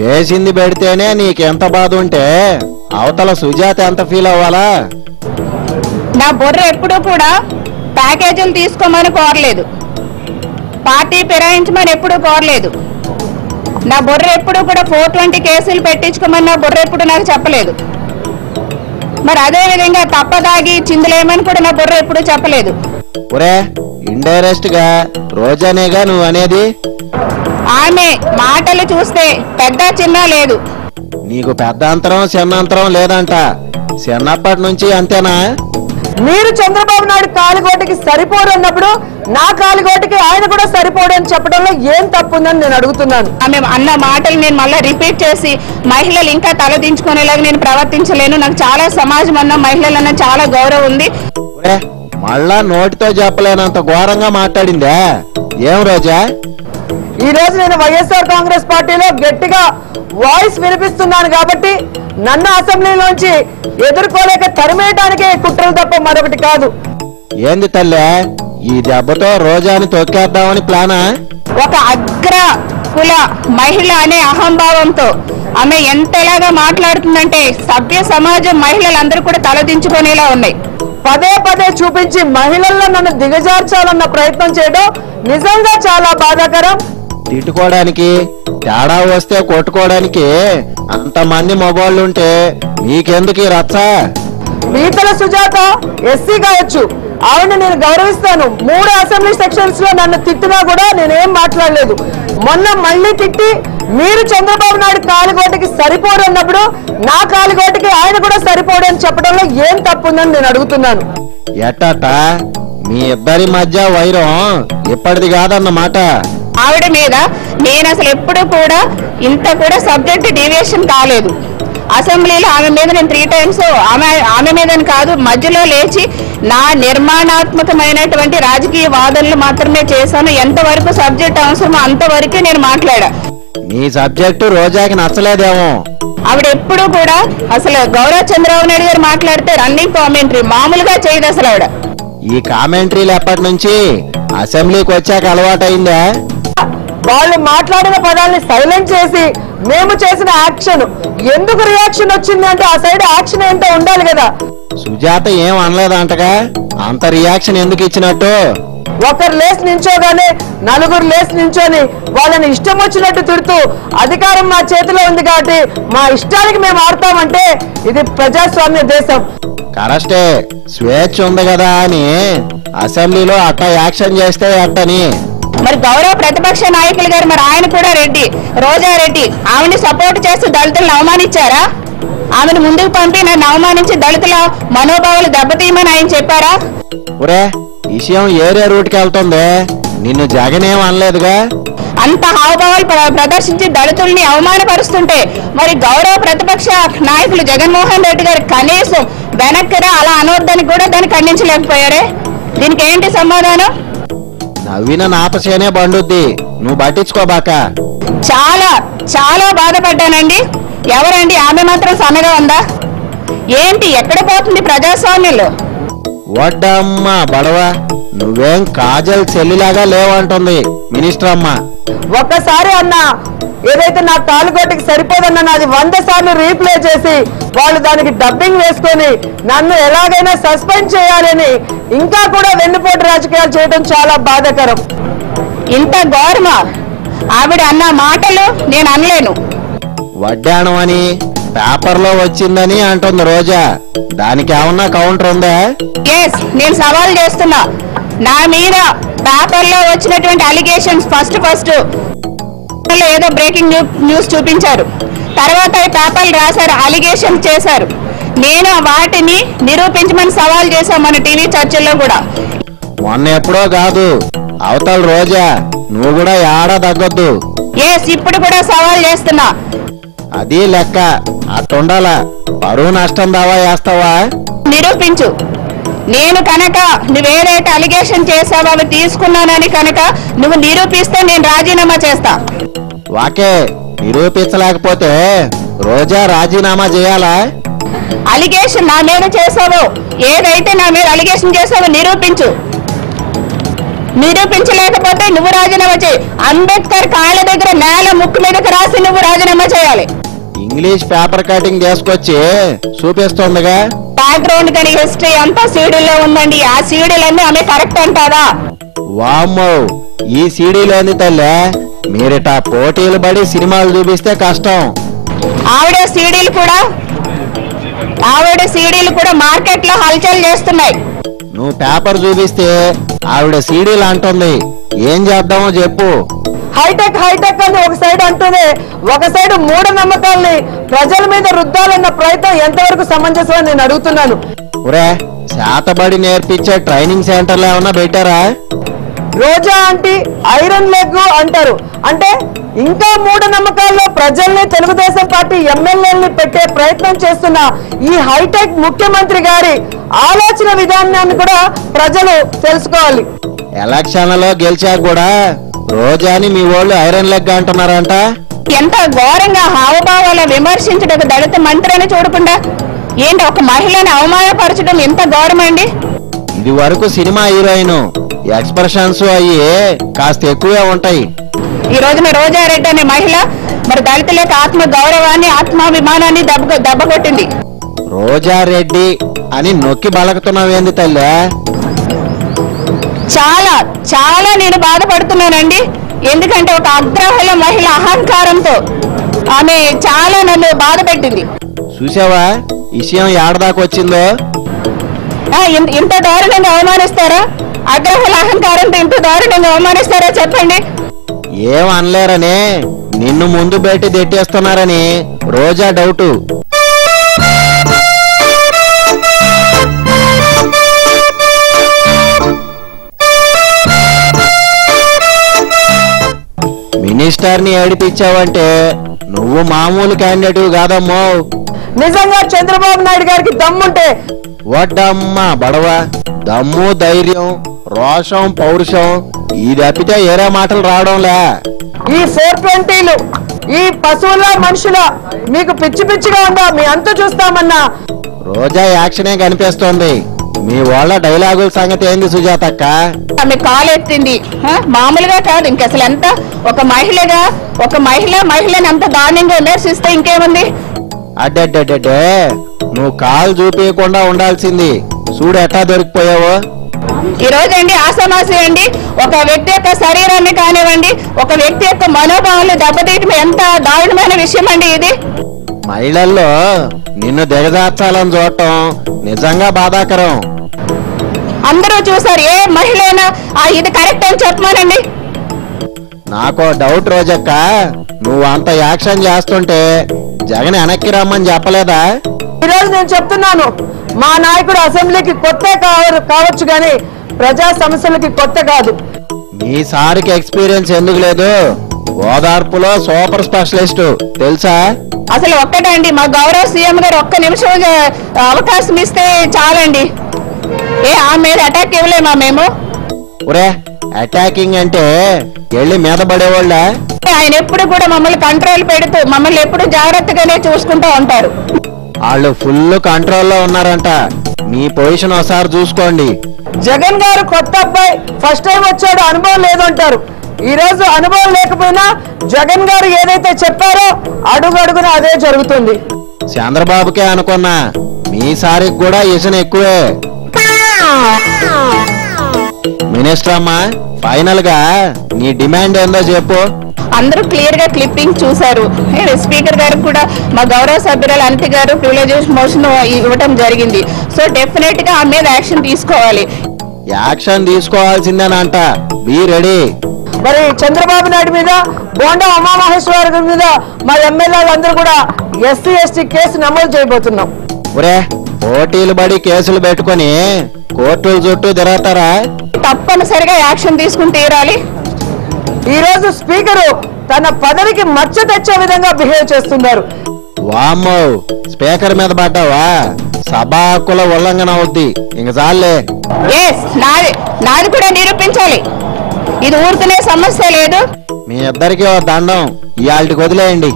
చేసింది పెడితేనే నీకెంత బాధ ఉంటే అవతల సుజాత ఎంత ఫీల్ అవ్వాలా? నా బుర్ర ఎప్పుడూ కూడా ప్యాకేజీలు తీసుకోమని కోరలేదు, పార్టీ ఫిరాయించమని ఎప్పుడూ కోరలేదు. నా బుర్ర ఎప్పుడూ కూడా 420 కేసులు పెట్టించుకోమని నా బుర్ర ఎప్పుడు నాకు చెప్పలేదు. మరి అదే విధంగా తప్పదాగి చిందులేమని కూడా నా బుర్ర ఎప్పుడూ చెప్పలేదు. ఒరే, ఇండైరెక్ట్ గా రోజానేగా నువ్వు అనేది? ఆమె మాటలు చూస్తే పెద్ద చిన్న లేదు. నీకు పెద్ద అంతరం చిన్న అంతరం లేదంట, చిన్నప్పటి నుంచి అంతేనా? మీరు చంద్రబాబు నాయుడు కాలిగోటికి సరిపోడు అన్నప్పుడు నా కాలిగోటికి ఆయన కూడా సరిపోడు అని చెప్పడంలో ఏం తప్పు ఉందని నేను అడుగుతున్నాను. ఆమె అన్న మాటలు నేను మళ్ళీ రిపీట్ చేసి మహిళలు ఇంకా తలదించుకునేలాగా నేను ప్రవర్తించలేను. నాకు చాలా సమాజం అన్న మహిళలన్న చాలా గౌరవం ఉంది. మళ్ళా నోటితో చెప్పలేనంత ఘోరంగా మాట్లాడిందే ఏం రోజా? ఈ రోజు నేను వైఎస్ఆర్ కాంగ్రెస్ పార్టీలో గట్టిగా వాయిస్ వినిపిస్తున్నాను కాబట్టి నన్ను అసెంబ్లీలోంచి ఎదుర్కోలేక తరిమేయడానికే కుట్రలు తప్ప మరొకటి కాదు. ఏంది తల్లే, ఈ దెబ్బతో రోజాని తొక్కేద్దామని ప్లానా? ఒక అగ్ర కుల మహిళ అనే అహంభావంతో ఆమె ఎంతలాగా మాట్లాడుతుందంటే సభ్య సమాజం మహిళలందరూ కూడా తలదించుకునేలా ఉన్నాయి. పదే పదే చూపించి మహిళల్లో నన్ను దిగజార్చాలన్న ప్రయత్నం చేయడం నిజంగా చాలా బాధాకరం. తిట్టుకోవడానికి తేడా వస్తే కొట్టుకోవడానికి అంతమంది మగవాళ్ళుంటే మీకెందుకు ఈ రచ్చ? పీతల సుజాత ఎస్సీ కావచ్చు, ఆవిడ నేను గౌరవిస్తాను. 3 అసెంబ్లీ సెక్షన్స్ లో నన్ను తిట్టినా కూడా నేనేం మాట్లాడలేదు. మొన్న మళ్ళీ తిట్టి మీరు చంద్రబాబు నాయుడు కాలిగోటికి సరిపోడు అన్నప్పుడు నా కాలిగోటికి ఆయన కూడా సరిపోడు అని చెప్పడంలో ఏం తప్పు ఉందని నేను అడుగుతున్నాను. ఎట్టట మీ ఇద్దరి మధ్య వైరం ఇప్పటిది కాదన్నమాట. ఆవిడ మీద నేను అసలు ఎప్పుడు కూడా ఇంత కూడా సబ్జెక్ట్ డీవియేషన్ కాలేదు. అసెంబ్లీలో ఆమె మీద నేను 3 times ఆమె మీద కాదు మధ్యలో లేచి నా నిర్మాణాత్మకమైనటువంటి రాజకీయ వాదనలు మాత్రమే చేశాను. ఎంతవరకు సబ్జెక్ట్ అవసరమో అంతవరకే నేను మాట్లాడా. నీ సబ్జెక్టు రోజాకి నచ్చలేదేమో. ఆవిడ ఎప్పుడు కూడా అసలు గౌరవ చంద్రబాబు నాయుడు గారు మాట్లాడితే రన్నింగ్ కామెంటరీ మామూలుగా చేయదు అసలు ఆవిడ. ఈ కామెంటరీలు ఎప్పటి నుంచి? అసెంబ్లీకి వచ్చాక అలవాటైందా? వాళ్ళు మాట్లాడిన పదాలని సైలెంట్ చేసి మేము చేసిన యాక్షన్ ఎందుకు రియాక్షన్ వచ్చింది అంటే ఆ సైడ్ యాక్షన్ ఏంటో ఉండాలి కదా. సుజాత ఏం అనలేదంటగా, అంత రియాక్షన్ ఎందుకు ఇచ్చినట్టు? ఒకరు లేసి నించోగానే 4 లేసి నించొని వాళ్ళని ఇష్టం వచ్చినట్టు తిడుతూ అధికారం మా చేతిలో ఉంది కాబట్టి మా ఇష్టానికి మేము ఆడతామంటే ఇది ప్రజాస్వామ్య దేశం. కరెక్టే, స్వేచ్ఛ ఉంది కదా అని అసెంబ్లీలో అట్ట యాక్షన్ చేస్తే అట్టని. మరి గౌరవ ప్రతిపక్ష నాయకులు గారు మరి ఆయన కూడా రెడ్డి రోజారెడ్డి ఆమెని సపోర్ట్ చేస్తూ దళితులను అవమానించారా? ఆమెను ముందుకు పంపి నన్ను అవమానించి దళితుల మనోభావాలు దెబ్బతీయమని ఆయన చెప్పారా? ఒరే, విషయం ఏరే రూట్కి వెళ్తుంది, నిన్ను జగనేం అనలేదుగా. అంత హావభావాలు ప్రదర్శించి దళితుల్ని అవమానపరుస్తుంటే మరి గౌరవ ప్రతిపక్ష నాయకులు జగన్మోహన్ రెడ్డి గారు కనీసం వెనక్కిరా అలా అనవద్దని కూడా దాన్ని ఖండించలేకపోయారే. దీనికి ఏంటి సమాధానం? నవ్విన నాపసేనే బండుద్ది, నువ్వు పట్టించుకోబాక. చాలా చాలా బాధపడ్డానండి. ఎవరండి ఆమె మాత్రం సన్నగా ఉందా? ఏంటి ఎక్కడ పోతుంది ప్రజాస్వామ్యంలో? వడ్డమ్మ బడవ, నువ్వేం కాజల్ చెల్లిలాగా లేవంటుంది మినిస్టర్ అమ్మ. ఒక్కసారి అన్నా ఏదైతే నా కాలుగోటికి సరిపోదన్న నాది 100 సార్లు రీప్లే చేసి వాళ్ళు దానికి డబ్బింగ్ వేసుకొని నన్ను ఎలాగైనా సస్పెండ్ చేయాలని ఇంకా కూడా వెన్నుపోటు రాజకీయాలు చేయడం చాలా బాధాకరం. ఇంత ఘోరమా? ఆవిడ అన్న మాటలు నేను అనలేను. వడ్డాణం అని పేపర్లో వచ్చిందని అంటుంది రోజా, దానికి ఏమన్నా కౌంటర్ ఉందా? ఎస్, నేను సవాల్ చేస్తున్నా. నా మీద పేపర్లో వచ్చినటువంటి అలిగేషన్స్ ఫస్ట్ ఏదో బ్రేకింగ్ న్యూస్ చూపించారు, తర్వాత పేపర్లు రాశారు, అలిగేషన్ చేశారు. నేను వాటిని నిరూపించమని సవాల్ చేశాను మన టీవీ చర్చల్లో కూడా. మొన్న ఎప్పుడో కాదు, అవతల రోజా నువ్వు కూడా ఏడా తగ్గొద్దు. ఎస్, ఇప్పుడు కూడా సవాల్ చేస్తున్నా. అది లెక్క, అట్టుండాలా. పరువు నష్టం దావా వేస్తావా? నిరూపించు. నేను కనుక నువ్వేదైతే అలిగేషన్ చేసావో అవి తీసుకున్నానని కనుక నువ్వు నిరూపిస్తే నేను రాజీనామా చేస్తా. వాకే, నిరూపించలేకపోతే రోజా రాజీనామా చేయాలా? అలిగేషన్ నా మీద చేసావో, ఏదైతే నా మీద అలిగేషన్ చేసావో నిరూపించు. నిరూపించలేకపోతే నువ్వు రాజీనామా చేయి. అంబేద్కర్ కాళ్ళ దగ్గర నేల ముక్కు మీదకి రాసి నువ్వు రాజీనామా చేయాలి. ఇంగ్లీష్ పేపర్ కటింగ్ చేసుకొచ్చి చూపిస్తుందిగా. బ్యాక్గ్రౌండ్ కానీ హిస్టరీ అంతా సీడీలో ఉందండి. ఆ సీడీలన్నీ ఆమె కరెక్ట్ అంటారా? వామ్మో, ఈ సీడీలోని తల్లే మీరిటా పోటీలు పడి సినిమాలు చూపిస్తే కష్టం. ఆవిడ సీడీలు కూడా మార్కెట్ లో హల్చల్ చేస్తున్నాయి. నువ్వు పేపర్ చూపిస్తే ఆవిడ సీడీలు అంటుంది. ఏం చేద్దామో చెప్పు. హైటెక్ హైటెక్ అని ఒక సైడ్ అంటూనే ఒక సైడ్ మూఢనమ్మకాల్ని ప్రజల మీద రుద్దాలన్న ప్రయత్నం ఎంతవరకు సమంజసం అని నేను అడుగుతున్నాను. ఒరే, శాతబడి నేర్పించే ట్రైనింగ్ సెంటర్లు ఏమన్నా పెట్టారా? రోజా ఆంటీ ఐరన్ లెగ్ అంటారు. అంటే ఇంకా మూఢనమ్మకాల్లో ప్రజల్ని తెలుగుదేశం పార్టీ ఎమ్మెల్యేలని పెట్టే ప్రయత్నం చేస్తున్న ఈ హైటెక్ ముఖ్యమంత్రి గారి ఆలోచన విధానాన్ని కూడా ప్రజలు తెలుసుకోవాలి. ఎలక్షన్లలో గెలిచాక కూడా రోజాని మీ వాళ్ళు ఐరన్ లెగ్ అంటున్నారంట. ఎంత ఘోరంగా హావభావాల విమర్శించడం దళిత మంత్రి అని చూడకుండా ఏంటి ఒక మహిళని అవమానపరచడం ఎంత ఘోరం అండి. ఇది వరకు సినిమా హీరోయిన్ ఎక్స్ప్రెషన్స్ అయ్యి కాస్త ఎక్కువే ఉంటాయి. ఈ రోజున రోజారెడ్డి అనే మహిళ మరి దళితులకు ఆత్మ గౌరవాన్ని ఆత్మాభిమానాన్ని దెబ్బకొట్టింది. రోజారెడ్డి అని నొక్కి బలకుతున్నావేంది తల్లి? చాలా చాలా నేను బాధపడుతున్నానండి. ఎందుకంటే ఒక అగ్రహుల మహిళ అహంకారంతో ఆమె చాలా నన్ను బాధ పెట్టింది. చూసావా విషయం ఏడదాకొచ్చిందో? ఇంత దారుణంగా అవమానిస్తారా? అగ్రహుల అహంకారంతో ఇంత దారుణంగా అవమానిస్తారా చెప్పండి. ఏం అనలేరని నిన్ను ముందు పెట్టి దెట్టేస్తున్నారని రోజా డౌటు. మినిస్టర్ ని ఏడిపించావంటే నువ్వు మామూలు క్యాండిడేట్ కాదమ్మో. నిజంగా చంద్రబాబు నాయుడు గారికి దమ్ముంటే వడ్డమ్మా బడవ, దమ్ము ధైర్యం రోషం పౌరుషం ఇది తప్పితే ఏరే మాటలు రావడంలే. ఈ 420లు ఈ పశువుల మనుషుల మీకు పిచ్చి పిచ్చిగా ఉందా? మీ అంత చూస్తామన్నా రోజా యాక్షనే కనిపిస్తోంది. మీ వాళ్ళ డైలాగుల సంగతి ఏంది సుజాతక్క? ఆమె కాలు ఎత్తింది మామూలుగా కాదు. ఇంక అసలు ఎంత ఒక మహిళని అంత దారుణంగా విమర్శిస్తే ఇంకేముంది? అడ్డడ్డే నువ్వు కాలు చూపించకుండా ఉండాల్సింది. చూడు ఎట్టా దొరికిపోయావో. ఈ రోజు అండి ఆసమాసి అండి ఒక వ్యక్తి యొక్క శరీరాన్ని కానివ్వండి, ఒక వ్యక్తి యొక్క మనోభావాలు దెబ్బతీయటం ఎంత దారుణమైన విషయం అండి ఇది. మహిళల్లో నిన్ను దిగజార్చాలని చూడటం నిజంగా బాధాకరం. అందరూ చూసారు. ఏ మహిళ అయినా ఇది కరెక్ట్ అని చెప్పమానండి. నాకో డౌట్ రోజక్క, నువ్వు అంత యాక్షన్ చేస్తుంటే జగన్ వెనక్కి రమ్మని చెప్పలేదా? ఈరోజు నేను చెప్తున్నాను, మా నాయకుడు అసెంబ్లీకి కొత్త కావచ్చు కానీ ప్రజా సమస్యలకి కొత్త కాదు. మీ సార్కి ఎక్స్పీరియన్స్ ఎందుకు లేదు? ఓదార్పులో సూపర్ స్పెషలిస్ట్ తెలుసా? అసలు ఒక్కటండి, మా గౌరవ సీఎం గారు ఒక్క నిమిషం అవకాశం ఇస్తే చాలండి. ఆ మీద అటాక్ ఇవ్వలేమా మేము? ఒరే, అటాకింగ్ అంటే వెళ్ళి మీద పడేవాళ్ళ? ఆయన ఎప్పుడు కూడా మమ్మల్ని కంట్రోల్ పెడుతూ మమ్మల్ని ఎప్పుడు జాగ్రత్తగానే చూసుకుంటూ ఉంటారు. వాళ్ళు ఫుల్ కంట్రోల్లో ఉన్నారంట. మీ పొజిషన్ ఒకసారి చూసుకోండి. జగన్ గారు కొత్త అబ్బాయి, ఫస్ట్ టైం వచ్చాడు, అనుభవం లేదంటారు. ఈ రోజు అనుభవం లేకపోయినా జగన్ గారు ఏదైతే చెప్పారో అడుగడుగున అదే జరుగుతుంది. చంద్రబాబుకే అనుకున్నా, మీ సారికి కూడా ఇసన ఎక్కువే. మినిస్టర్ అమ్మా, ఫైనల్ గా నీ డిమాండ్ ఏందో చెప్పు. అందరూ క్లియర్ గా క్లిప్పింగ్ చూశారు. స్పీకర్ గారు కూడా మా గౌరవ సభ్యురాలు అనిత గారు ప్రివిలేజెస్ మోషన్ ఇవ్వడం జరిగింది. సో డెఫినెట్ గా ఆ మీద యాక్షన్ తీసుకోవాలి. యాక్షన్ తీసుకోవాల్సిందేనంట. Be ready. మరి చంద్రబాబు నాయుడు మీద, బోండా ఉమామహేశ్వర గారి మీద మా ఎమ్మెల్యేలందరూ కూడా ఎస్సీ ఎస్టీ కేసు నమోదు చేయబోతున్నాం. ఒరే, పోటీలు పడి కేసులు పెట్టుకొని కోర్టుల చుట్టూ తిరుగుతారా? తప్పనిసరిగా యాక్షన్ తీసుకుని తీరాలి. ఈ రోజు స్పీకరు తన పదవికి మచ్చ తెచ్చే విధంగా బిహేవ్ చేస్తున్నారు. వామ్మో, స్పీకర్ మీద పడ్డావా? సభా హక్కుల ఉల్లంఘన అవుద్ది. ఇంక చాలే. నాది కూడా నిరూపించాలి. ఇది ఊరుకునే సమస్య లేదు. మీ ఇద్దరికి దండం. ఇవాళకి వదిలేయండి.